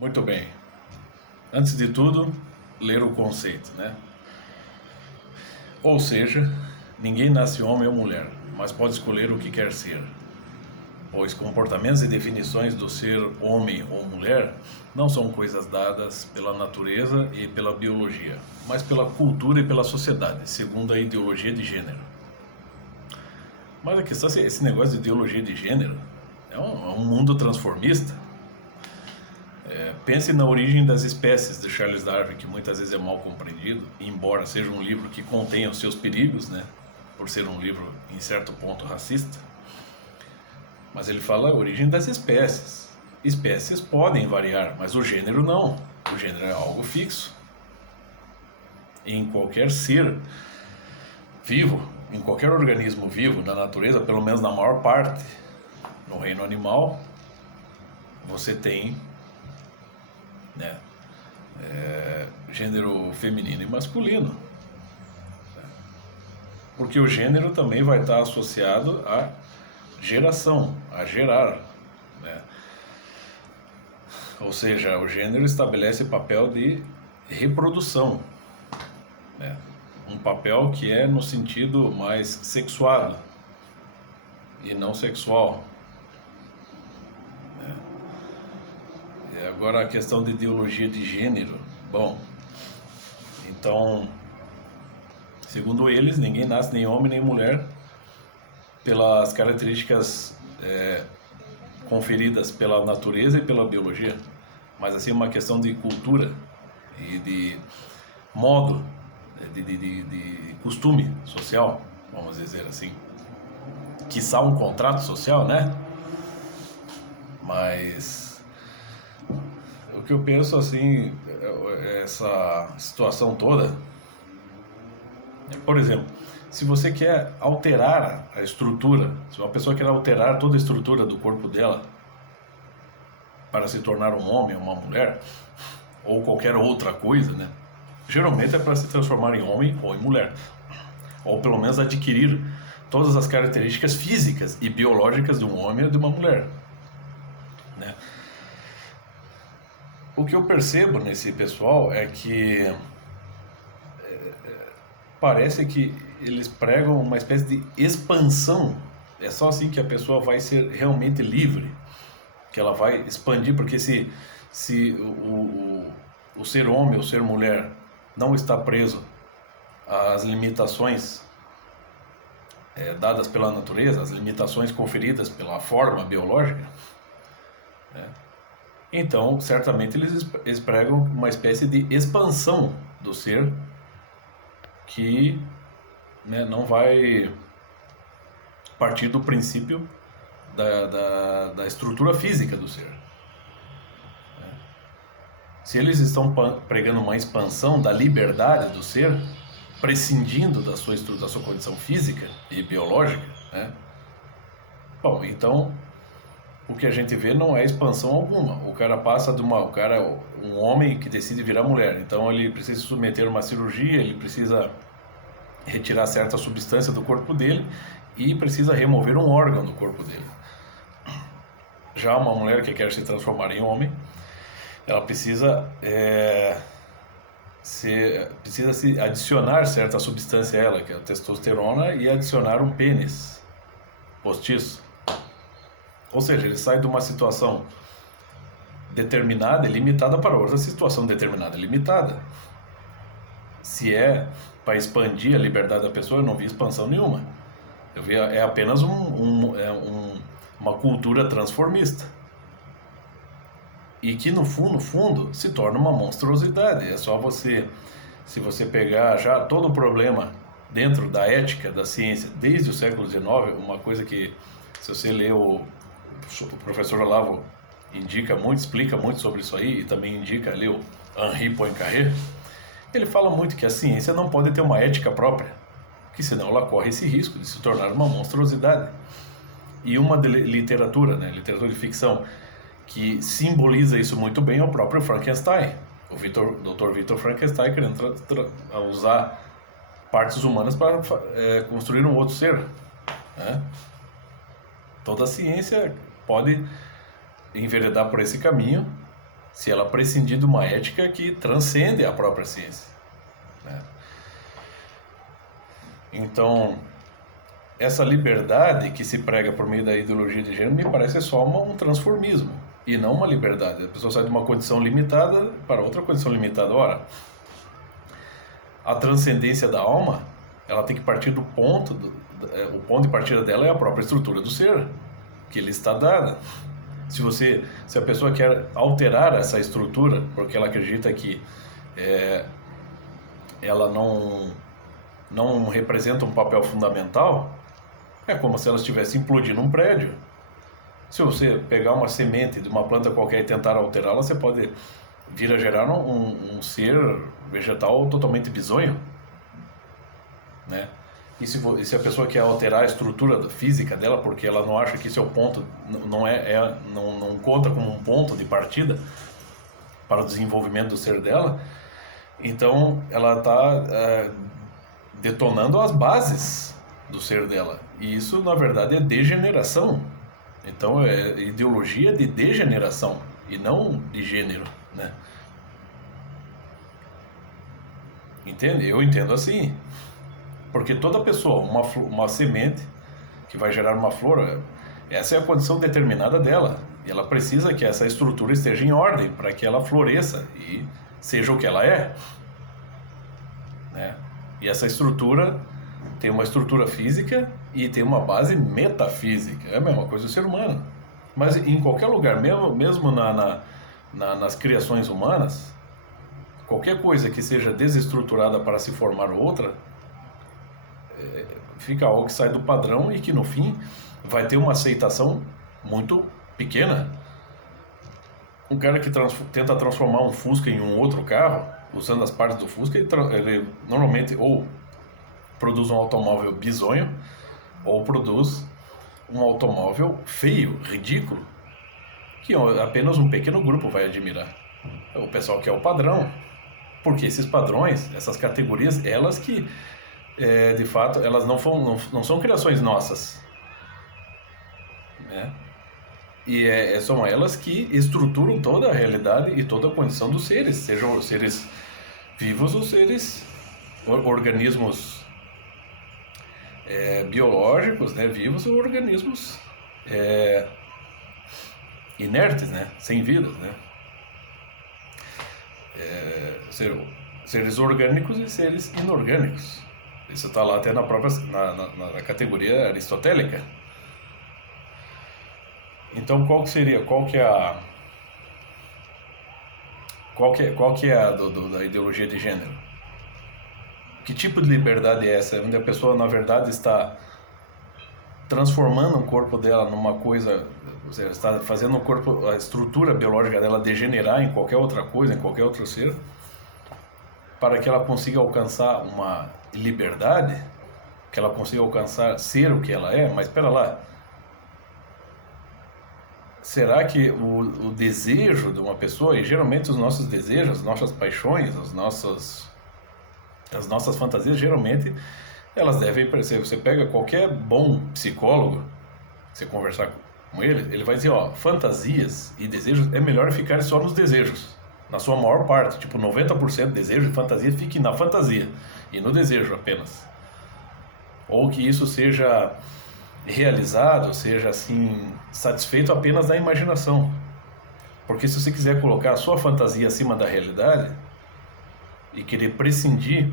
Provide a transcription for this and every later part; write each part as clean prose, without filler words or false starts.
Muito bem. Antes de tudo, ler o conceito, né? Ou seja, ninguém nasce homem ou mulher, mas pode escolher o que quer ser. Pois comportamentos e definições do ser homem ou mulher não são coisas dadas pela natureza e pela biologia, mas pela cultura e pela sociedade, segundo a ideologia de gênero. Mas a questão é esse negócio de ideologia de gênero é um mundo transformista. Pense na origem das espécies de Charles Darwin, que muitas vezes é mal compreendido, embora seja um livro que contenha os seus perigos, né? Por ser um livro, em certo ponto, racista. Mas ele fala a origem das espécies. Espécies podem variar, mas o gênero não. O gênero é algo fixo. Em qualquer ser vivo, em qualquer organismo vivo na natureza, pelo menos na maior parte, no reino animal, você tem, né, gênero feminino e masculino. Porque o gênero também vai estar associado à geração, a gerar, né? Ou seja, o gênero estabelece papel de reprodução, né? Um papel que é no sentido mais sexuado e não sexual, né? E agora a questão de ideologia de gênero. Bom, então, segundo eles, ninguém nasce nem homem nem mulher pelas características conferidas pela natureza e pela biologia, mas assim uma questão de cultura e de modo, de costume social, vamos dizer assim, quiçá um contrato social, né? Mas o que eu penso assim, essa situação toda, por exemplo, se você quer alterar a estrutura, se uma pessoa quer alterar toda a estrutura do corpo dela para se tornar um homem ou uma mulher, ou qualquer outra coisa, né? Geralmente é para se transformar em homem ou em mulher, ou pelo menos adquirir todas as características físicas e biológicas de um homem ou de uma mulher, né? O que eu percebo nesse pessoal é que parece que eles pregam uma espécie de expansão. É só assim que a pessoa vai ser realmente livre, que ela vai expandir, porque se o ser homem ou ser mulher não está preso às limitações dadas pela natureza, as limitações conferidas pela forma biológica, né? Então, certamente eles pregam uma espécie de expansão do ser que, né, não vai partir do princípio da estrutura física do ser. Se eles estão pregando uma expansão da liberdade do ser, prescindindo da sua condição física e biológica, né? Bom, então o que a gente vê não é expansão alguma. O cara passa de um homem que decide virar mulher, então ele precisa submeter a uma cirurgia, ele precisa retirar certa substância do corpo dele e precisa remover um órgão do corpo dele. Já uma mulher que quer se transformar em homem, ela precisa se adicionar certa substância a ela, que é a testosterona, e adicionar um pênis postiço. Ou seja, ele sai de uma situação determinada e limitada para outra situação determinada e limitada. Se é para expandir a liberdade da pessoa, eu não vi expansão nenhuma. Eu vi é apenas uma cultura transformista. E que no fundo se torna uma monstruosidade. É só se você pegar já todo o problema dentro da ética da ciência desde o século XIX, uma coisa que, se você ler o professor Olavo indica muito, explica muito sobre isso aí, e também indica ali o Henri Poincaré, ele fala muito que a ciência não pode ter uma ética própria, que senão ela corre esse risco de se tornar uma monstruosidade. E uma literatura, né, literatura de ficção, que simboliza isso muito bem é o próprio Frankenstein. O Dr. Victor Frankenstein querendo usar partes humanas para construir um outro ser, né? Toda a ciência pode enveredar por esse caminho se ela prescindir de uma ética que transcende a própria ciência, né? Então, essa liberdade que se prega por meio da ideologia de gênero me parece só um transformismo e não uma liberdade. A pessoa sai de uma condição limitada para outra condição limitada. Ora, a transcendência da alma, ela tem que partir do ponto, o ponto de partida dela é a própria estrutura do ser, que lhe está dada. Se a pessoa quer alterar essa estrutura, porque ela acredita que ela não representa um papel fundamental, é como se ela estivesse implodindo um prédio. Se você pegar uma semente de uma planta qualquer e tentar alterá-la, você pode vir a gerar um ser vegetal totalmente bizonho, né? E se a pessoa quer alterar a estrutura física dela, porque ela não acha que esse é o ponto, não conta como um ponto de partida para o desenvolvimento do ser dela, então ela está detonando as bases do ser dela. E isso, na verdade, é degeneração. Então, é ideologia de degeneração e não de gênero, né? Entende? Eu entendo assim. Porque toda pessoa, uma semente que vai gerar uma flor, essa é a condição determinada dela. E ela precisa que essa estrutura esteja em ordem para que ela floresça e seja o que ela é, né? E essa estrutura tem uma estrutura física e tem uma base metafísica. É a mesma coisa do ser humano. Mas em qualquer lugar, mesmo nas criações humanas, qualquer coisa que seja desestruturada para se formar outra, fica algo que sai do padrão e que no fim vai ter uma aceitação muito pequena. Um cara que tenta transformar um Fusca em um outro carro, usando as partes do Fusca, ele normalmente ou produz um automóvel bizonho, ou produz um automóvel feio, ridículo, que apenas um pequeno grupo vai admirar. O pessoal que é o padrão. Porque esses padrões, essas categorias, elas que, de fato, elas não são criações nossas, né? E são elas que estruturam toda a realidade e toda a condição dos seres, sejam seres vivos ou seres, organismos biológicos, né, vivos, ou organismos inertes, né, sem vida, né? Seres orgânicos e seres inorgânicos. Isso está lá até na própria na categoria aristotélica. Então, qual que é a da ideologia de gênero? Que tipo de liberdade é essa? Onde a pessoa, na verdade, está transformando o corpo dela numa coisa, ou seja, está fazendo o corpo, a estrutura biológica dela degenerar em qualquer outra coisa, em qualquer outro ser, para que ela consiga alcançar uma liberdade, que ela consiga alcançar ser o que ela é. Mas espera lá, será que o desejo de uma pessoa, e geralmente os nossos desejos, as nossas paixões, as nossas fantasias, geralmente elas devem, você pega qualquer bom psicólogo, você conversar com ele vai dizer, ó, fantasias e desejos, é melhor ficar só nos desejos, na sua maior parte, tipo 90% de desejo e fantasia, fique na fantasia e no desejo apenas. Ou que isso seja realizado, seja assim, satisfeito apenas na imaginação. Porque se você quiser colocar a sua fantasia acima da realidade e querer prescindir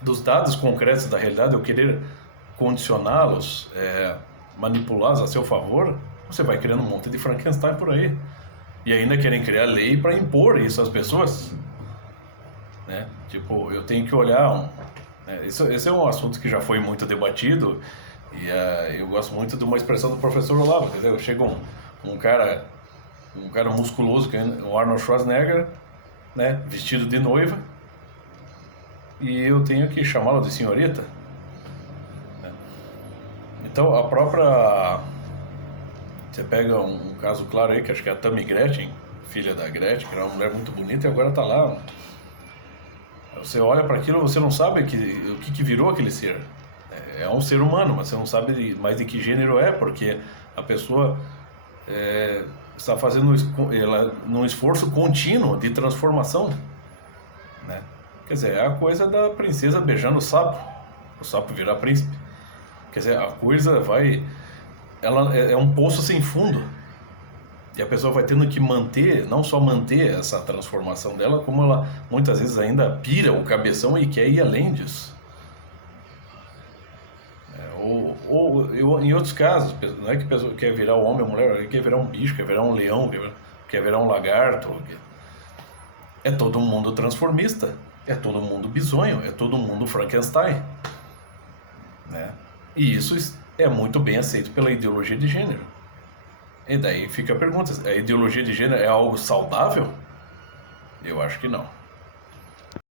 dos dados concretos da realidade, ou querer condicioná-los, manipulá-los a seu favor, você vai criando um monte de Frankenstein por aí. E ainda querem criar lei para impor isso às pessoas, né? Tipo, eu tenho que olhar esse é um assunto que já foi muito debatido, e eu gosto muito de uma expressão do professor Olavo, entendeu? Chega um cara musculoso, que é o Arnold Schwarzenegger, né, vestido de noiva, e eu tenho que chamá-lo de senhorita, né? Então, a própria... Você pega um caso claro aí, que acho que é a Tammy Gretchen, filha da Gretchen, que era uma mulher muito bonita, e agora está lá. Você olha para aquilo, você não sabe o que virou aquele ser. É um ser humano, mas você não sabe mais de que gênero é, porque a pessoa está fazendo ela num esforço contínuo de transformação, né? Quer dizer, é a coisa da princesa beijando o sapo virar príncipe. Quer dizer, a coisa vai, ela é um poço sem fundo. E a pessoa vai tendo que manter, não só manter essa transformação dela, como ela muitas vezes ainda pira o cabeção e quer ir além disso. Em outros casos, não é que a pessoa quer virar um homem ou mulher, quer virar um bicho, quer virar um leão, quer virar um lagarto. É todo mundo transformista, é todo mundo bizonho, é todo mundo Frankenstein, né? E isso é muito bem aceito pela ideologia de gênero. E daí fica a pergunta, a ideologia de gênero é algo saudável? Eu acho que não.